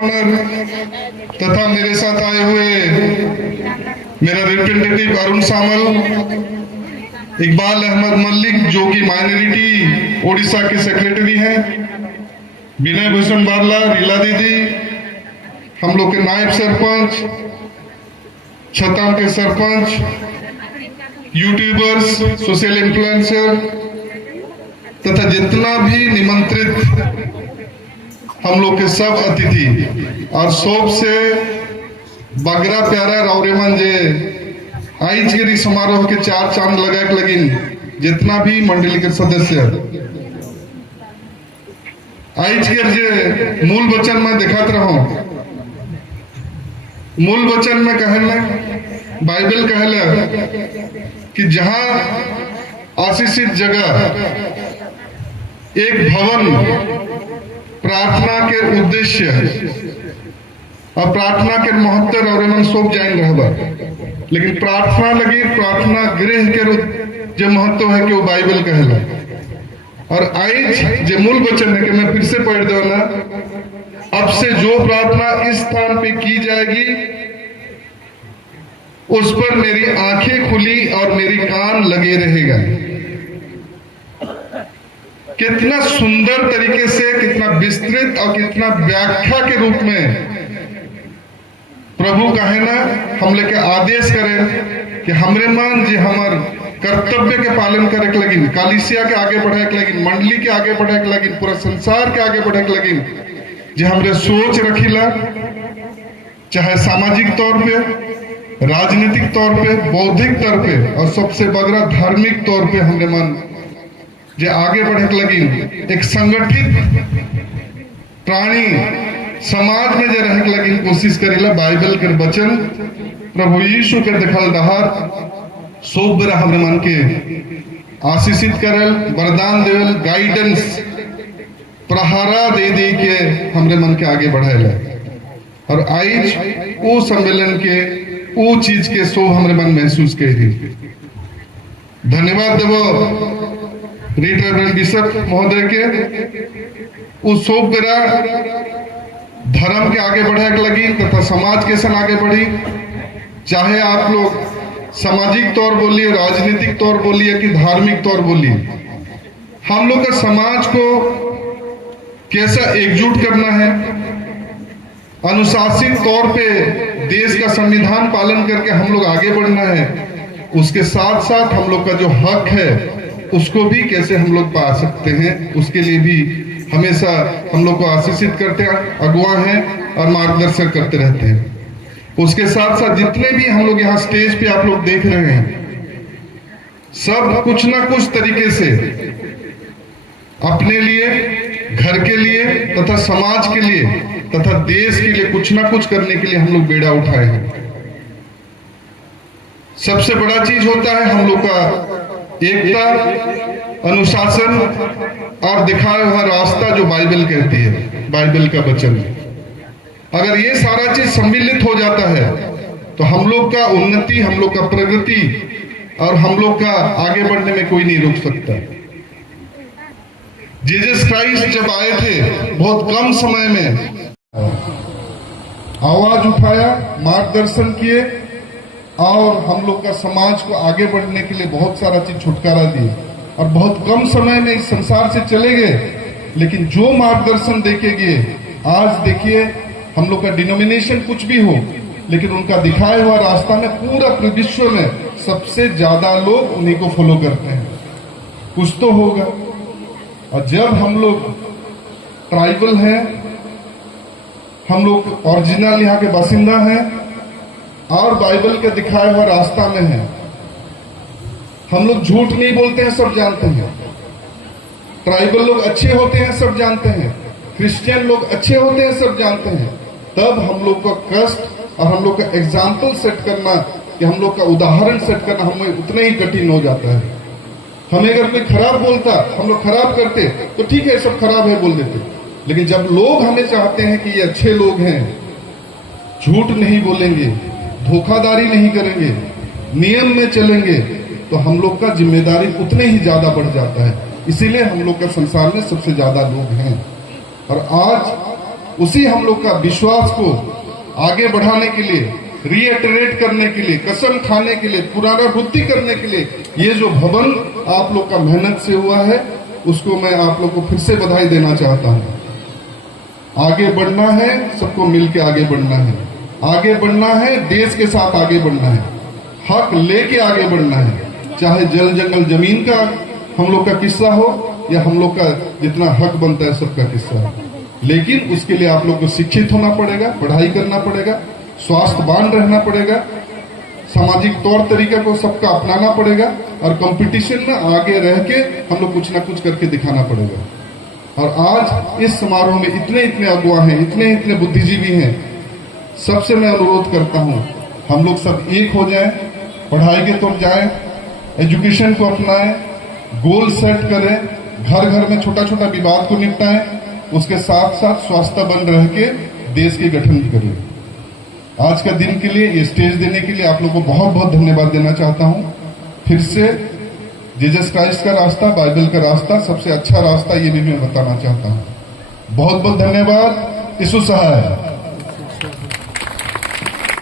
तथा मेरे साथ आए हुए मेरा रिप्रेजेंटेटिव अरुण सामल, इकबाल अहमद मल्लिक जो कि माइनॉरिटी ओडिशा के सेक्रेटरी हैं, विनय भूषण बारला, रीला दीदी, हम लोग के नायब सरपंच, छतम के सरपंच, यूट्यूबर्स, सोशल इन्फ्लुएंसर तथा जितना भी निमंत्रित हम लोग के सब अतिथि और सबसे बगरा प्यारा रावरेमन जे आइज के समारोह के चार चांद लगा के लगिन जितना भी मंडली के सदस्य आइज के जे मूल वचन में दिखात रहो। मूल वचन में कहले बाइबल कहले कि जहां आशीषित जगह एक भवन प्रार्थना के उद्देश्य और प्रार्थना के महत्व और सब जान रहा, लेकिन प्रार्थना लगी प्रार्थना गृह के जो महत्व है कि वो बाइबल कहला। और आज जो मूल वचन है कि मैं फिर से पढ़ दो ना, अब से जो प्रार्थना इस स्थान पे की जाएगी उस पर मेरी आंखें खुली और मेरी कान लगे रहेगा। कितना सुंदर तरीके से, कितना विस्तृत और कितना व्याख्या के रूप में प्रभु कहे ना हम लेके आदेश करें कि हमरे मन जी हमार कर्तव्य के पालन करे के लगिन, कालिसिया के आगे बढ़े के लगिन, मंडली के आगे बढ़े के लगिन, पूरा संसार के आगे बढ़े के लगिन, जो हमरे सोच रखीला, चाहे सामाजिक तौर पे, राजनीतिक तौर पे, बौद्धिक तौर पे और सबसे बगरा धार्मिक तौर पे हमरे मन जो आगे बढ़े के लगिन, एक संगठित प्राणी समाज में जो रहे के लगिन कोशिश करेला। बाइबल के वचन प्रभु यीशु के देखल दहार सब बेरा हमरे मन के आशीषित करल, वरदान देवल, गाइडेंस, प्रहारा दे दे के हमरे मन के आगे बढ़ाएला। और आज वो सम्मेलन के वो चीज के सो हमरे मन महसूस करी। धन्यवाद देवो रीट रेवरेंड बिशप महोदय के उस सब बेरा धर्म के आगे बढ़े के लगी तथा समाज के सन आगे बढ़ी, चाहे आप लोग सामाजिक तौर बोलिए, राजनीतिक तौर बोलिए कि धार्मिक तौर बोलिए, हम लोग का समाज को कैसा एकजुट करना है, अनुशासित तौर पे देश का संविधान पालन करके हम लोग आगे बढ़ना है, उसके साथ साथ हम लोग का जो हक है उसको भी कैसे हम लोग पा सकते हैं, उसके लिए भी हमेशा हम लोग को आशीषित करते हैं, अगुआ हैं और मार्गदर्शन करते रहते हैं। उसके साथ साथ जितने भी हम लोग यहाँ स्टेज पे आप लोग देख रहे हैं, सब कुछ ना कुछ तरीके से अपने लिए, घर के लिए तथा समाज के लिए तथा देश के लिए कुछ ना कुछ करने के लिए हम लोग बेड़ा उठाए हैं। सबसे बड़ा चीज होता है हम लोग का एकता, अनुशासन और दिखाया हुआ रास्ता जो बाइबल कहती है, बाइबल का वचन। अगर ये सारा चीज सम्मिलित हो जाता है तो हम लोग का उन्नति, हम लोग का प्रगति और हम लोग का आगे बढ़ने में कोई नहीं रोक सकता। जीसस क्राइस्ट जब आए थे बहुत कम समय में आवाज उठाया, मार्गदर्शन किए और हम लोग का समाज को आगे बढ़ने के लिए बहुत सारा चीज छुटकारा दिए और बहुत कम समय में इस संसार से चले गए। लेकिन जो मार्गदर्शन देके गए, आज देखिए हम लोग का डिनोमिनेशन कुछ भी हो, लेकिन उनका दिखाया हुआ रास्ता में पूरा विश्व में सबसे ज्यादा लोग उन्हीं को फॉलो करते हैं। कुछ तो होगा। और जब हम लोग ट्राइबल हैं, हम लोग ओरिजिनल यहाँ के बासिंदा हैं और बाइबल के दिखाए हुआ रास्ता में है, हम लोग झूठ नहीं बोलते हैं, सब जानते हैं। ट्राइबल लोग अच्छे होते हैं, सब जानते हैं। क्रिश्चियन लोग अच्छे होते हैं, सब जानते हैं। तब हम लोग का कष्ट और हम लोग का एग्जाम्पल सेट करना, कि हम लोग का उदाहरण सेट करना हमें उतना ही कठिन हो जाता है। हमें अगर कोई खराब बोलता, हम लोग खराब करते तो ठीक है, सब खराब है बोल देते। लेकिन जब लोग हमें चाहते हैं कि ये अच्छे लोग हैं, झूठ नहीं बोलेंगे, धोखाधड़ी नहीं करेंगे, नियम में चलेंगे, तो हम लोग का जिम्मेदारी उतने ही ज्यादा बढ़ जाता है। इसीलिए हम लोग का संसार में सबसे ज्यादा लोग हैं। और आज उसी हम लोग का विश्वास को आगे बढ़ाने के लिए, रीइटरेट करने के लिए, कसम खाने के लिए, पुनरावृत्ति करने के लिए ये जो भवन आप लोग का मेहनत से हुआ है, उसको मैं आप लोग को फिर से बधाई देना चाहता हूं। आगे बढ़ना है, सबको मिलकर आगे बढ़ना है, आगे बढ़ना है, देश के साथ आगे बढ़ना है, हक लेके आगे बढ़ना है। चाहे जल जंगल जमीन का हम लोग का किस्सा हो या हम लोग का जितना हक बनता है सबका किस्सा हो, लेकिन उसके लिए आप लोग को शिक्षित होना पड़ेगा, पढ़ाई करना पड़ेगा, स्वास्थ्यवान रहना पड़ेगा, सामाजिक तौर तरीका को सबका अपनाना पड़ेगा और कंपटीशन में आगे रह के हम लोग कुछ ना कुछ करके दिखाना पड़ेगा। और आज इस समारोह में इतने इतने अगुवा हैं, इतने इतने बुद्धिजीवी हैं, सबसे मैं अनुरोध करता हूं हम लोग सब एक हो जाएं, पढ़ाई के तरफ जाएं, एजुकेशन को अपनाएं, गोल सेट करें, घर घर में छोटा छोटा विवाद को निपटाएं, उसके साथ साथ स्वास्थ्य बन रह के देश के गठन करें। आज का दिन के लिए, ये स्टेज देने के लिए आप लोगों को बहुत बहुत धन्यवाद देना चाहता हूं। फिर से जीसस क्राइस्ट का रास्ता, बाइबल का रास्ता सबसे अच्छा रास्ता, ये भी मैं बताना चाहता हूं। बहुत बहुत धन्यवाद। यीशु सहाय।